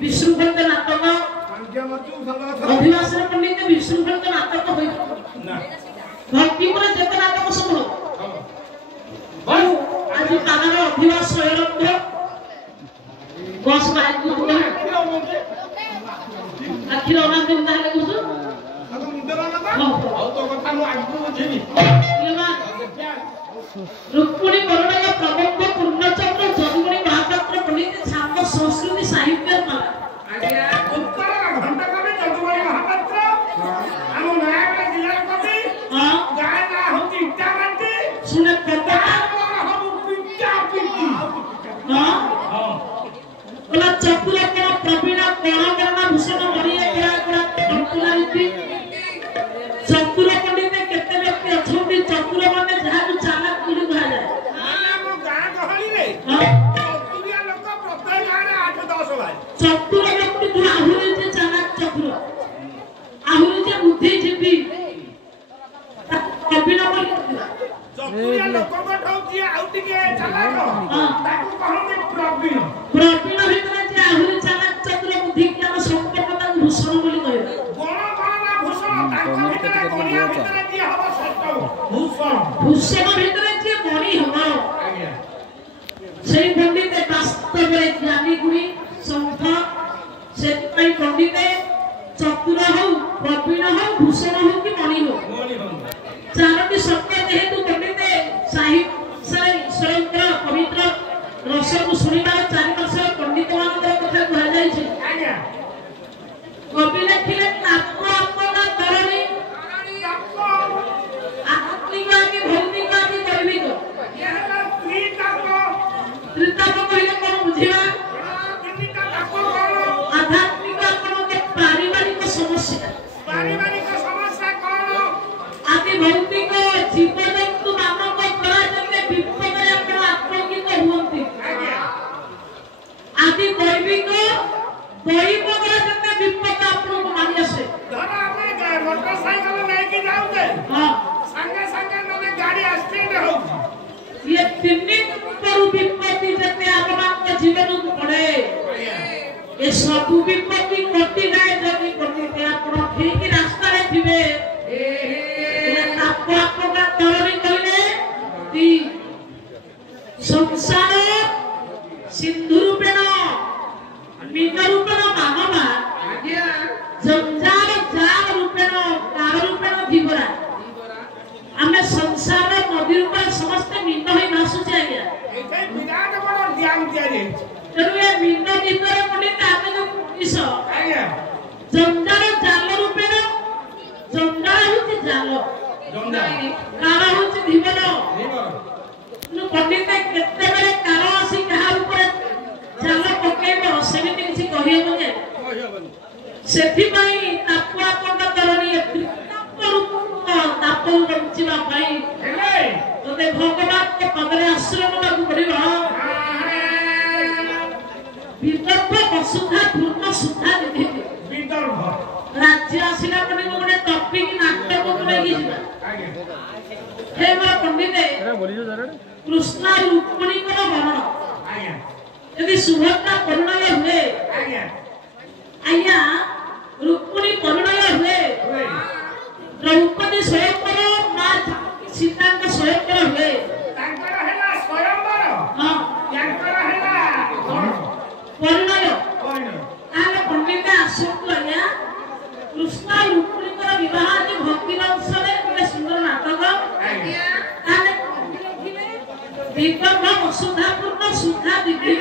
विशृंखलित नाटक अधिवास पंडित विशृंखलित नाटक भक्ति जत नाटक सब आज तार अधिवास बस आखिर अनाथ रुक्मिणी करुणा प्रबंध पूर्णचंद्र जदुमणि महापात्र पंडित छाप संस्कृति साहित्य भूषण भितर जे मणि हवा सेई पंडित वास्तव में ज्ञानी गुणी संत से पई पंडित चतुर हो प्रवीण हो भूषण हो कि मणि हो चारोटी सत्य जेहेतु पंडित साहित्य ईश्वरंकर पवित्र रस को सुनिबार 4 वर्ष पंडित मानकर कथा कह जाय छै कवि लिखिले ताप अपना तरणी सब विपत्ति कटि जाए जदि कटि आपण ठीक रास्ता रे थिबे ताप आपका तरणी कइले ती संसार सिंधु रूपेण मीन रूपेण मानवा जंजाल जाल रूपेण कार रूपेण धीबरा आमे संसार नदी रूपे समस्त मीन होई भासु छै आज्ञा एते विराट बड़ ध्यान दिया रे तेरे मीन भीतर पंडित आमे जो इस आज्ञा जंजाल जाल रूपेण जंजाल होती जाल जंजाल कार होती धीबरा नु पंडित केते बेले कार आसी कहा ऊपर जाल पकेबो सेमिति किछि कहियो जे सेथि पई तापवा पंड तरणी ताप बंचिबा पई तोते भगवान के पदरे आश्रम लागू पड़िबा विदर्भ वसुधा पूर्ण सुधा विदर्भ राज्य आसिला पने गोटे टॉपिक नाटक को लेगी जिबा हे मोर पंडिते कृष्ण रुक्मिणी को वर्णन आज्ञा यदि सुभद्रा परिणय हुए आज्ञा आज्ञा रुक्मिणी परिणय हुए द्रौपदी स्वयंवर मां सीता का स्वयंवर हुए तांकर हैला स्वयंवर हां यांकर हैला परिणय परिणय आले पंडित आसुक आज्ञा कृष्ण रुक्मिणी को विवाह के भक्ति रंगसरे एक सुंदर नाटक आज्ञा आले विक्रम वसुधापूर्ण सुधा विधि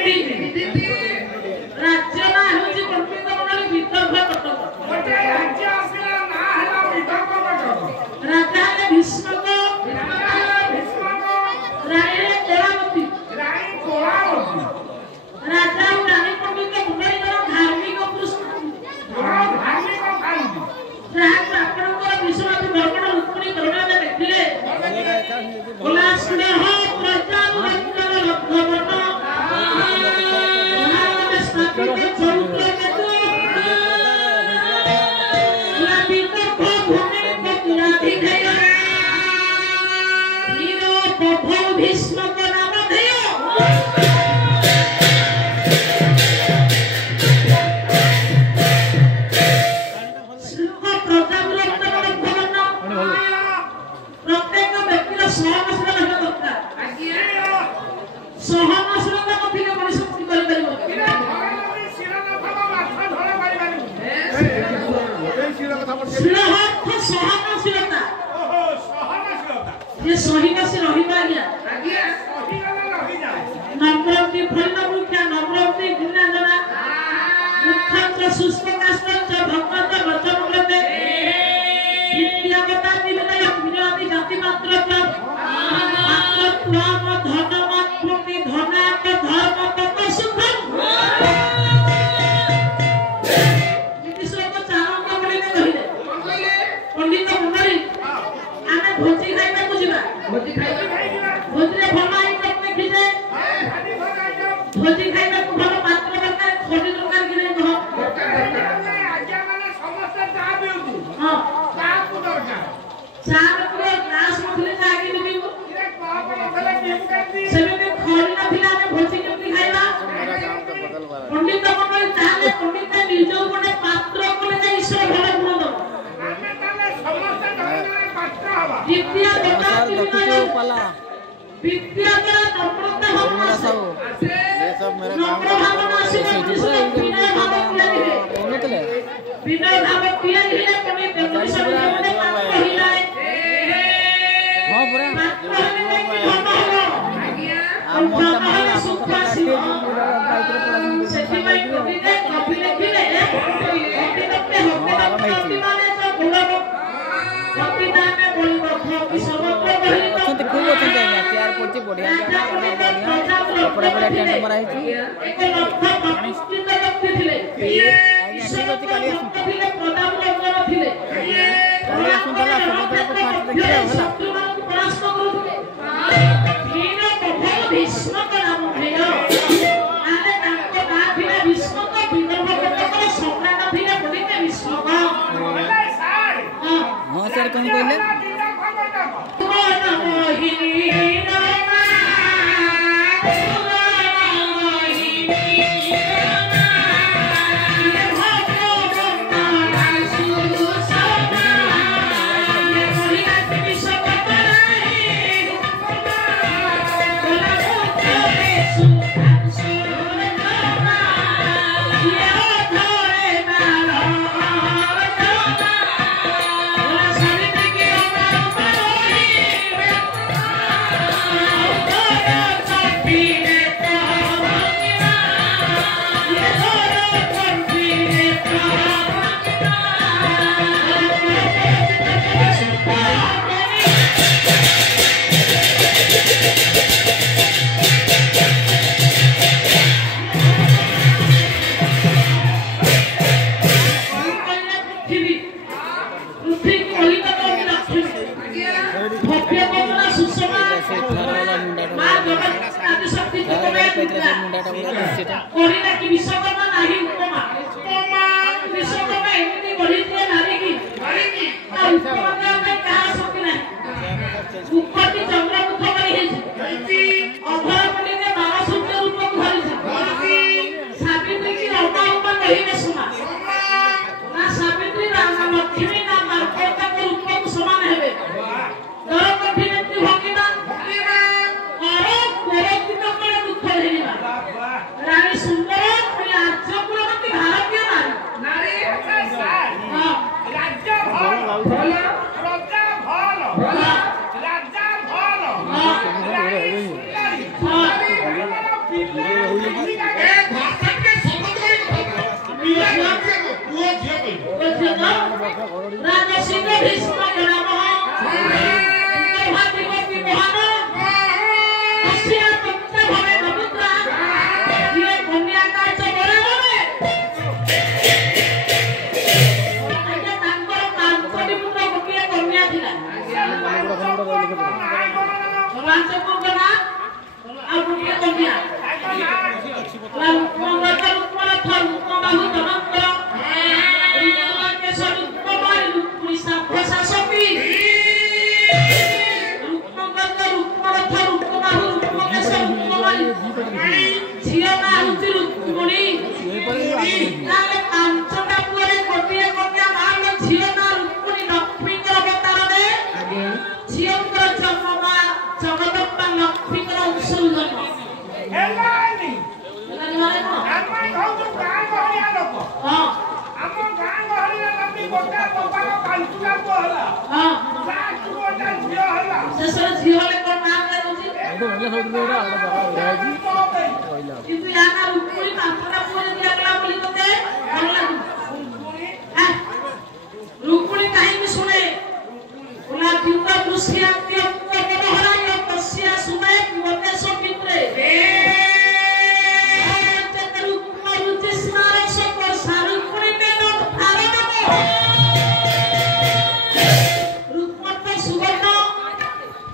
राज्य ना होची पंडित मंडली विदर्भ कटक गोटे राज्य आसिला ना हैला विदर्भ कटक राजा है भीष्मक रानी कोलावती रानी कोलावती राजा और रानी पंडित मंडली का धार्मिक पुरुष धार्मिक कांति राज आपनकर विश्वनाथ भगवान रुक्मिणी करुणा में देखिले बोला स्नेह प्रजा रत्न रत्नवर्ण महान स्थापित चरित्र में तो लाभित भूमि को किराती गया हीरो प्रभु भीष्म को नाम दियो सहीनसी रहिबा गया आज्ञा सहीनला रहि जाय नम्रति फलमुख्या नम्रति गुणांगना मुखंत्र शुष्क काष्ठ भगवत वचन बोलते विद्यावता विनय विनय जाति मात्र मात्र त्वाम धन मात्रोति धनाक धर्म तत सुखम नीति श्लोक चारंग बोली कहिले पंडित मंडली आमे भोजी खाइबा बुझिबा भोजी रे भल आइटम देखिजे भोजी खाइबा को भल पात्र दरकार खोटी दरकार कि नै कह आज्ञा माने समस्त चा पिउतु हां चा को दरकार चार पूरे ग्लास मथले जागी निबी इरे कप नथले पिउ करती सेमे खोली नथिला ने भोजी केमति खाइबा पंडित मंडल ताले पंडित निज गोटे पात्र कोले जे ईश्वर भल गुण दो आमे ताले समस्त धर्मरे पात्र हवा विद्या देखिए पाला विद्या का नम्रता मेरा सब ये सब मेरा काम विनय भाव किया हिले कोनी देवसर ने पात्र हिलाए हां पूरा आज्ञा मन का सुख सेति भाई कभी लिखिले कभी करते होते माने तो गुलाब कभी दाने बोली कथो सब अछंत खूब अछंत चेयर पड़ची बढ़िया कपड़ा बड़ा टेंट मरा हिची एक लक्ष्य प्रतिष्ठित व्यक्ति थिले ठीक अछि काली आसु थिले प्रताप रंजन थिले काली आसु तला समुद्र को फाट देखिले होला शत्रुमान को परास्त करूथिले हीरो प्रभु भीष्म का नाम भेयो आले ताको ना थिले भीष्म का विदर्भ कटकर सम्राट थिले बोलिते भीष्म का बोले सार हां सर कौन कहले ରାଜା ଭଲ ରାଜସିଂହ ଭୀଷ୍ମ ରାମ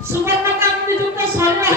सुवर्ण का युक्त शरीर